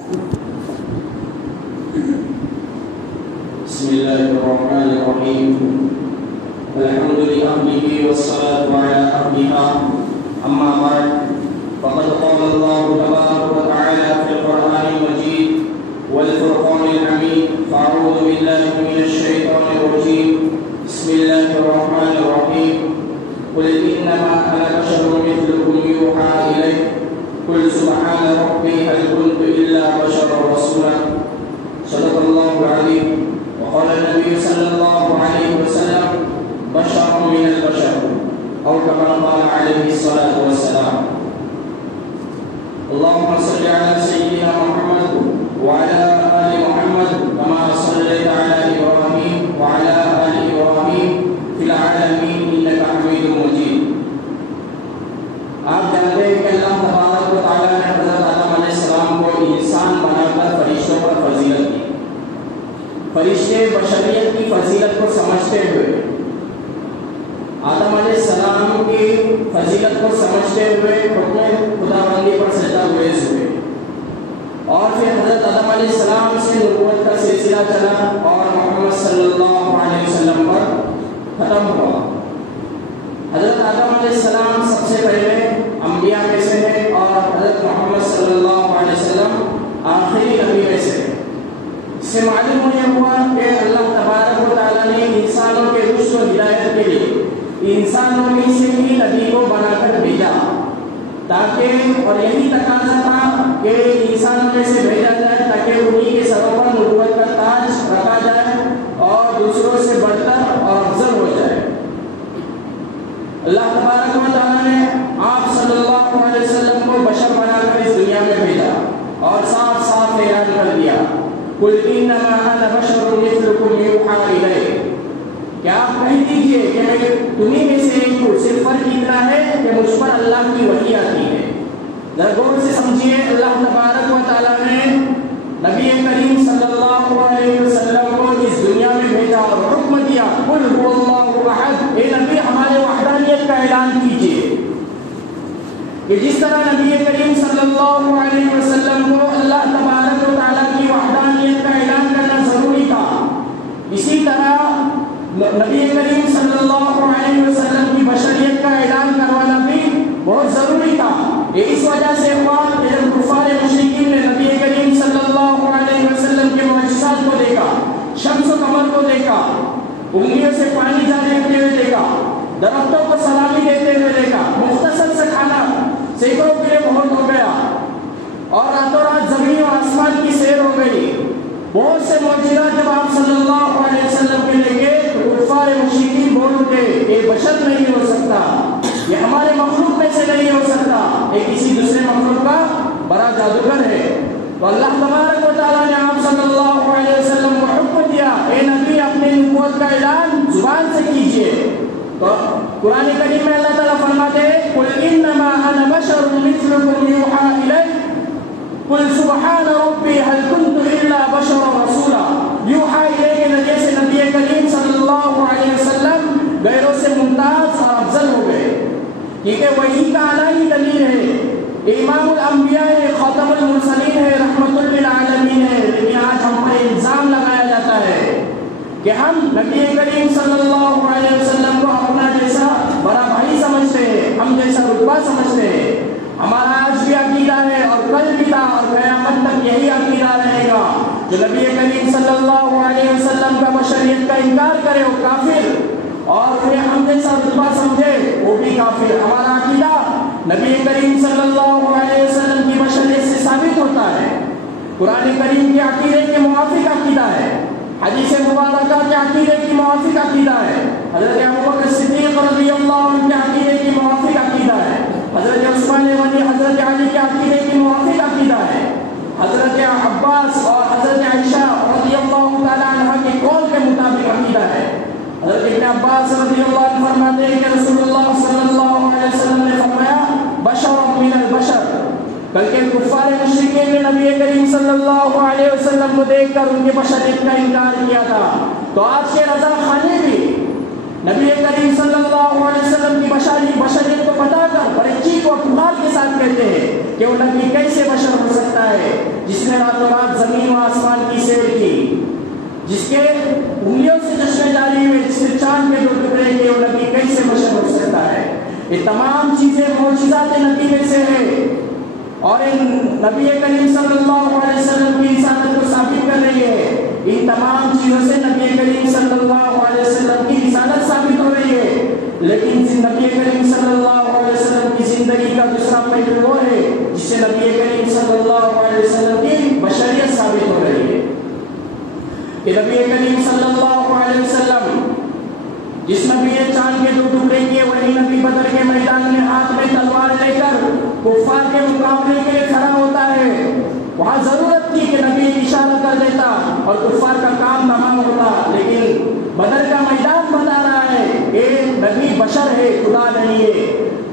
بسم الله الرحمن الرحيم الحمد لله والصلاة على عبدها أما بعد فقد قال الله تبارك وتعالى في القرآن المجيد والفرقان الحميد فأعوذ بالله من الشيطان الرجيم بسم الله الرحمن الرحيم قل إنما أنا بشر مثلكم يوحى إلي قل سبحان ربي هل كنت إلا بشرا رسولا صدق الله العظيم وقال النبي صلى الله عليه وسلم بشر من البشر أو كما قال عليه الصلاة والسلام اللهم صل على سيدنا محمد وعلى آل محمد كما صليت على إبراهيم وعلى آل إبراهيم في العالمين إنك حميد مجيد. آپ جانتے ہیں کہ اللہ تبارک و تعالیٰ نے حضرت آدم علیہ السلام کو انسان بنا کر فرشتوں پر فضیلت دی. فرشتے بشریت کی فضیلت کو سمجھتے ہوئے آدم علیہ السلام کی فضیلت کو سمجھتے ہوئے حکم خدا بندی پر سجدہ گریز ہوئے اور پھر حضرت آدم علیہ السلام سے نبوت کا سلسلہ چلا اور محمد صلی اللہ علیہ وسلم پر ختم ہوا. حضرت آدم علیہ السلام سب سے پہلے انبیاء میں سے ہیں اور حضرت محمد صلی اللہ علیہ وسلم آخری نبی میں سے. اس سے معلوم یہ ہوا کہ اللہ تبارک و تعالیٰ نے انسانوں کے رشد و ہدایت کے لیے انسانوں میں سے ہی نبی کو بنا کر بھیجا تاکہ اور یہی تقاضا تھا کہ انسانوں میں سے بھیجا جائے تاکہ انہی کے سروں پر نبوت کا تاج رکھا جائے اور دوسروں سے بڑھ کر اور افضل ہو جائے. اللہ تبارک و تعالیٰ نے آپ صلی اللہ علیہ وسلم کو بشر بنا کر اس دنیا میں بھیجا اور صاف صاف اعلان کر دیا قل انما انا بشر مثلکم یوحی الی. کیا آپ کہہ دیجئے کہ میں تمہیں میں سے ایک ہوں, صرف فرق اتنا ہے کہ مجھ پر اللہ کی وحی آتی ہے. ذرا غور سے سمجھیے, اللہ تبارک و تعالیٰ نے نبی کریم صلی اللہ علیہ وسلم کو اس دنیا میں بھیجا اور حکم دیا قل هو اللہ احد, اے نبی ہمارے وحدانیت کا اعلان کیجئے. کہ جس طرح نبی کریم صلی اللہ علیہ وسلم کو اللہ تبارک و تعالیٰ کی وحدانیت کا اعلان کرنا ضروری تھا, اسی طرح نبی کریم صلی اللہ علیہ وسلم کی بشریت کا اعلان کروانا بھی بہت ضروری تھا. یہ اس وجہ سے ہوا کہ جب کفار مشرکین نے نبی کریم صلی اللہ علیہ وسلم کے معجزات کو دیکھا, شمس و قمر کو دیکھا, انگلیوں سے پانی جاری ہوتے ہوئے دیکھا, درختوں کو سلامی دیتے ہوئے دیکھا, مختصر سے کھانا سینکڑوں کے لیے بہت ہو گیا اور راتوں رات زمین و آسمان کی سیر ہو گئی. بہت سے معجزات جب آپ صلی اللہ علیہ وسلم کے لے گئے تو کفار مشرکین بول اٹھے یہ بشر نہیں ہو سکتا, یہ ہمارے مخلوق میں سے نہیں ہو سکتا, یہ کسی دوسرے مخلوق کا بڑا جادوگر ہے. تو اللہ تبارک و تعالیٰ نے آپ صلی اللہ علیہ وسلم کو حکم دیا اے نبی اپنی نبوت کا اعلان زبان سے کیجئے. تو قرآن کریم میں اللہ تعالیٰ فرماتے ہیں قل انما انا بشر مثلکم یوحی الی قل سبحان ربی هل كنت الا بشرا رسولا. یوحی الی کے ذریعے سے نبی کریم صلی اللہ علیہ وسلم غیروں سے ممتاز اور افضل ہو گئے کیونکہ وحی کا آنا ہی دلیل ہے. امام الانبیاء ہے, خاتم المرسلین ہے, رحمت للعالمین ہے. لیکن آج ہم پر الزام لگایا جاتا ہے کہ ہم نبی کریم صلی اللہ علیہ وسلم کو اپنا جیسا بڑا بھائی سمجھتے ہیں, ہم جیسا رتبہ سمجھتے ہیں. ہمارا آج بھی عقیدہ ہے اور کل بھی تھا اور قیامت تک یہی عقیدہ رہے گا. جو نبی کریم صلی اللہ علیہ وسلم کا بشریت کا انکار کرے وہ کافر اور انہیں ہم جیسا رتبہ سمجھے وہ بھی کافر. ہمارا عقیدہ نبی کریم صلی اللہ علیہ وسلم کی بشریت سے ثابت ہوتا ہے, قرآن کریم کے عقیدے کے موافق عقیدہ ہے, حدیث مبارکہ کے عقیدے کی موافق عقیدہ ہے, حضرت ابوبکر صدیق رضی اللہ عنہ کے عقیدے کی موافق عقیدہ ہے, حضرت عثمان غنی حضرت علی کے عقیدے کی موافق عقیدہ ہے, حضرت عباس اور حضرت عائشہ رضی اللہ تعالیٰ عنہ کے قول کے مطابق عقیدہ ہے. حضرت ابن عباس رضی اللہ عنہ فرماتے ہیں کہ رسول اللہ صلی اللہ علیہ وسلم نے فرمایا بشر من البشر. بلکہ کفار مشرکین نے نبی کریم صلی اللہ علیہ وسلم کو دیکھ کر ان کے بشریت کا انکار کیا تھا. تو آج کے رضا خانے بھی نبی کریم صلی اللہ علیہ وسلم کی بشریت کو بتا کر بڑی کو اقتدار کے ساتھ کہتے ہیں کہ وہ نبی کیسے بشر ہو سکتا ہے جس نے راتوں رات زمین و آسمان کی سیر کی، جس کے انگلیوں سے چشمے جاری ہوئے، جس نے چاند کے 2 ٹکڑے کیے، وہ نبی کیسے بشر ہو سکتا ہے؟ یہ تمام چیزیں معجزات نبی میں سے ہے، اور ان نبی کریم صلی اللہ علیہ وسلم کی رسالت کو ثابت کر رہی ہے۔ ان تمام چیزوں سے نبی کریم صلی اللہ علیہ وسلم کی رسالت ثابت ہو رہی ہے، لیکن نبی کریم صلی اللہ علیہ وسلم کی زندگی کا دوسرا پہلو وہ ہے جس سے نبی کریم صلی اللہ علیہ وسلم کی بشریت ثابت ہو رہی ہے کہ نبی کریم صلی اللہ علیہ وسلم جس نبی نے چاند کے 2 ٹکڑے کیے، وہی نبی بدر کے میدان میں ہاتھ میں تلوار لے کر کفار کے مقابلے کے لیے کھڑا ہوتا ہے۔ وہاں ضرورت تھی کہ نبی اشارہ کر دیتا اور کفار کا کام تمام ہوتا، لیکن بدر کا میدان بتا رہا ہے کہ نبی بشر ہے، خدا نہیں ہے۔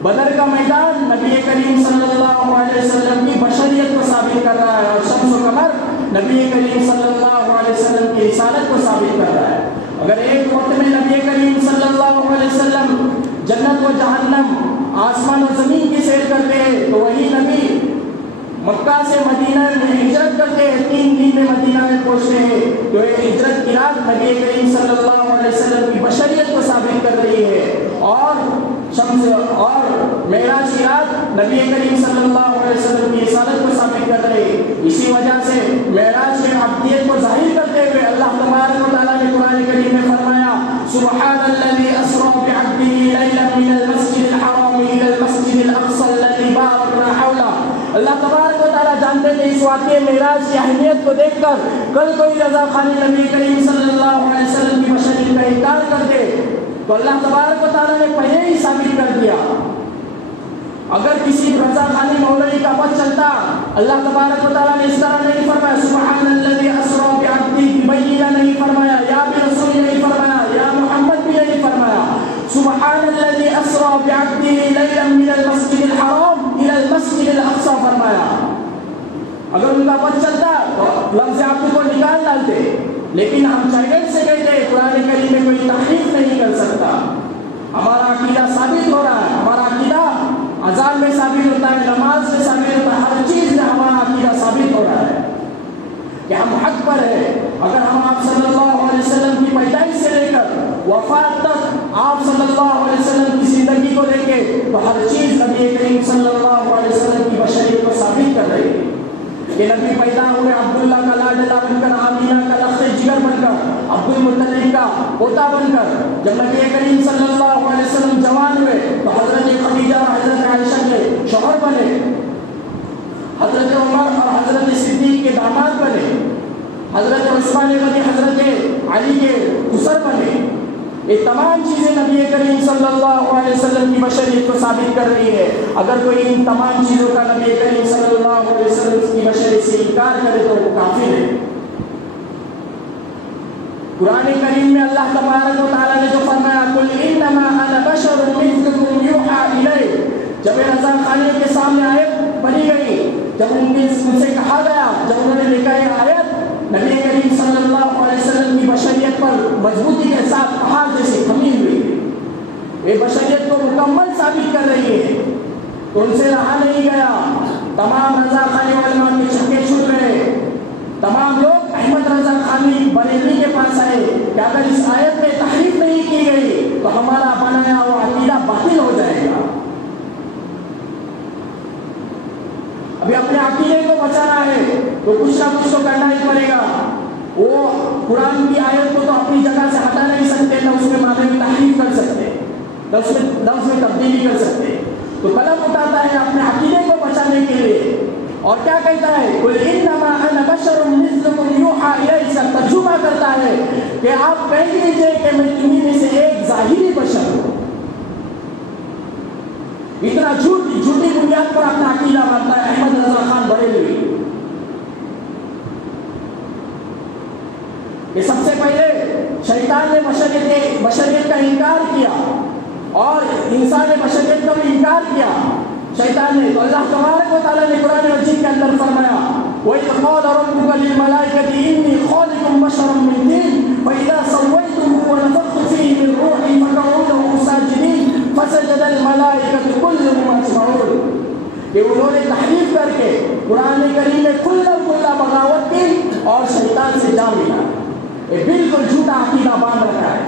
بدر کا میدان نبی کریم صلی اللہ علیہ وسلم کی بشریت کو ثابت کر رہا ہے، اور شمس و قمر نبی کریم صلی اللہ علیہ وسلم کی رسالت کو ثابت کر رہا ہے۔ اگر ایک وقت میں نبی کریم صلی اللہ علیہ وسلم جنت و جہنم، آسمان و زمین کی سیر کرتے ہیں، تو وہی نبی مکہ سے مدینہ میں ہجرت کرتے ہیں، 3 دن میں مدینہ میں پہنچتے ہیں، تو یہ ہجرت کی رات نبی کریم صلی اللہ علیہ وسلم کی بشریت کو ثابت کر رہی ہے، اور شمس اور معراج کی رات نبی کریم صلی اللہ علیہ وسلم کی رسالت کو ثابت کر رہی ہے۔ اسی وجہ سے معراج میں عبدیت کو ظاہر کرتے ہوئے اللہ تبارک و تعالیٰ نے قرآن کریم میں فرمایا سبحان الذی اسری بعبدہ لیلا من المسجد الحرام الی المسجد الاقصی الذی بارکنا حولہ۔ اللہ تبارک و تعالیٰ جانتے تھے اس واقعے معراج کی اہمیت کو دیکھ کر کل کوئی رضا خانی نبی کریم صلی اللہ علیہ وسلم کی بشریت کا انکار کر دے تو اللہ تبارک و تعالیٰ نے پہلے ہی ثابت کر دیا۔ اگر کسی رضا خانی مولوی کا پتہ چلتا، اللہ تبارک و تعالیٰ نے اس طرح نہیں فرمایا سبحان الذی اسری بعبدہ بینہ نہیں فرمایا، یا رسول نہیں فرمایا، یا محمد بھی نہیں فرمایا، سبحان الذی اسری بعبدہ لیلا من المسجد الحرام الی المسجد الاقصی فرمایا۔ اگر ان کا پتہ چلتا تو لفظ عبد کو نکال ڈالتے، لیکن ہم چیلنج سے کہتے ہیں قرآن کریم میں کوئی تحریف نہیں کر سکتا۔ ہمارا عقیدہ ثابت ہو رہا ہے، ہمارا عقیدہ اذان میں ثابت ہوتا ہے، نماز میں ثابت ہوتا ہے، ہر چیز میں ہمارا عقیدہ ثابت ہو رہا ہے کہ ہم حق پر ہیں۔ اگر ہم آپ صلی اللہ علیہ وسلم کی پیدائش سے لے کر وفات تک آپ صلی اللہ علیہ وسلم کی زندگی کو دیکھیں تو ہر چیز نبی کریم صلی اللہ علیہ وسلم کی بشریت کو ثابت کر رہی ہے۔ یہ نبی پیدا ہوئے عبداللہ کا لاڈلا بن کر، آمینہ کا لخت جگر بن کر، عبد المطلب کا پوتا بن کر۔ جب نبی کریم صلی اللہ علیہ وسلم جوان ہوئے تو حضرت خدیجہ اور حضرت عائشہ کے شوہر بنے، حضرت عمر اور حضرت صدیق کے داماد بنے، حضرت عثمان غنی حضرت علی کے خسر بنے۔ یہ تمام چیزیں نبی کریم صلی اللہ علیہ وسلم کی بشریت کو ثابت کر رہی ہے۔ اگر کوئی ان تمام چیزوں کا نبی کریم صلی اللہ علیہ وسلم کی بشریت سے انکار کرے تو وہ کافر ہے۔ قرآن کریم میں اللہ تبارک و تعالیٰ نے جو فرمایا قل انما انا بشر مثلکم یوحی الی، جب رضا خانی کے سامنے آیت پڑھی گئی، جب ان سے کہا گیا، جب انہوں نے لکھا یہ آیت نبی کریم صلی اللہ علیہ وسلم کی بشریت پر مضبوطی کے ساتھ پہاڑ جیسی خمیر ہوئی، یہ بشریت کو مکمل ثابت کر رہی ہے، تو ان سے رہا نہیں گیا۔ تمام رضا خانی علماء کے چھکے چھوٹ گئے، تمام لوگ احمد رضا خانی بریلوی کے پاس آئے کہ اگر اس آیت میں تحریف نہیں کی گئی تو ہمارا بنایا ہوا عقیدہ باطل ہو جائے گا۔ ابھی اپنے عقیدے کو بچانا ہے تو کچھ نہ کچھ تو کرنا ہی پڑے گا۔ وہ قرآن کی آیت کو تو اپنی جگہ سے ہٹا نہیں سکتے، نہ اس میں معنی میں تحریف کر سکتے، نہ اس میں لفظ میں تبدیلی کر سکتے، تو قلم اٹھاتا ہے اپنے عقیدے کو بچانے کے لیے، اور کیا کہتا ہے قل انما انا بشر مثلکم یوحی الی، اس کا ترجمہ کرتا ہے کہ آپ کہہ دیجئے کہ میں تمہیں میں سے ایک ظاہری بشر ہوں۔ اتنا جھوٹی بنیاد پر اپنا عقیدہ مانتا ہے احمد رضا خان بریلوی۔ کہ سب سے پہلے شیطان نے بشریت کا انکار کیا اور انسان نے بشریت کا بھی انکار کیا شیطان نے، تو اللہ تبارک و تعالیٰ نے قرآن مجید کے اندر فرمایا وَإِذْ قَالَ رَبُّكَ لِلْمَلَائِكَةِ إِنِّي خَالِقٌ بَشَرًا مِّن طِينٍ فَإِذَا سَوَّيْتُهُ وَنَفَخْتُ فِيهِ مِن رُّوحِي فَقَعُوا لَهُ سَاجِدِينَ فَسَجَدَ الْمَلَائِكَةُ كُلُّهُمْ أَجْمَعُونَ کہ انہوں نے تحریف کر کے قرآن کریم میں کھلا بغاوت کی اور شیطان سے جا ملا. یہ بالکل جھوٹا عقیدہ باندھ رکھا ہے.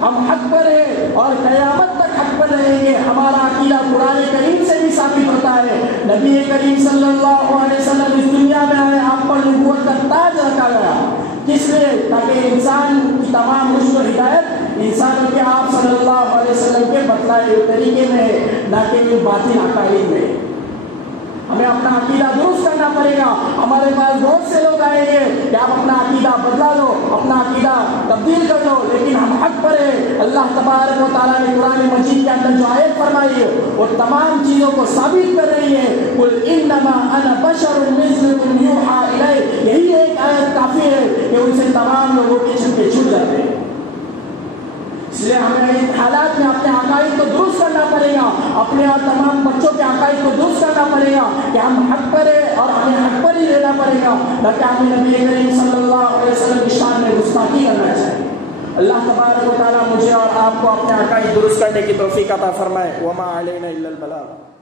ہم حق پر ہیں اور قیامت تک حق پر رہیں گے. ہمارا عقیدہ قرآن کریم سے بھی ثابت ہوتا ہے. نبی کریم صلی اللہ علیہ وسلم اس دنیا میں آئے, آپ پر نبوت کا تاج رکھا گیا. کس لیے؟ تاکہ انسان کی تمام رشد و ہدایت انسانوں کے آپ صلی اللہ علیہ وسلم کے بتلائے ہوئے طریقے میں ہے, نہ کہ باطل عقائد میں. ہمیں اپنا عقیدہ درست کرنا پڑے گا. ہمارے پاس بہت سے لوگ آئیں گے کہ آپ اپنا عقیدہ بدلا لو, اپنا عقیدہ تبدیل کر لو, لیکن ہم حق پر ہیں. اللہ تبارک و تعالیٰ نے قرآن مجید کے اندر جو آیت فرمائی ہے وہ تمام چیزوں کو ثابت کر رہی ہے. قُلْ إِنَّمَا أَنَا بَشَرٌ مِثْلُكُمْ يُوحَىٰ إِلَيَّ. یہی ایک آیت کافی ہے کہ ان سے تمام لوگوں کے چھکے چھوٹ جاتے ہیں. اس لیے ہمیں ان حالات میں اپنے عقائد کو درست کرنا پڑے گا, اپنے اور تمام بچوں کے عقائد کو درست کرنا پڑے گا کہ ہم حق پر ہیں اور ہمیں حق پر ہی رہنا پڑے گا, نہ کہ ہمیں نبی کریم صلی اللہ علیہ وسلم کی شان میں گستاخی کرنا چاہیے. اللہ تبارک و تعالیٰ مجھے اور آپ کو اپنے عقائد درست کرنے کی توفیق عطا فرمائے. وما علینا الا البلاغ.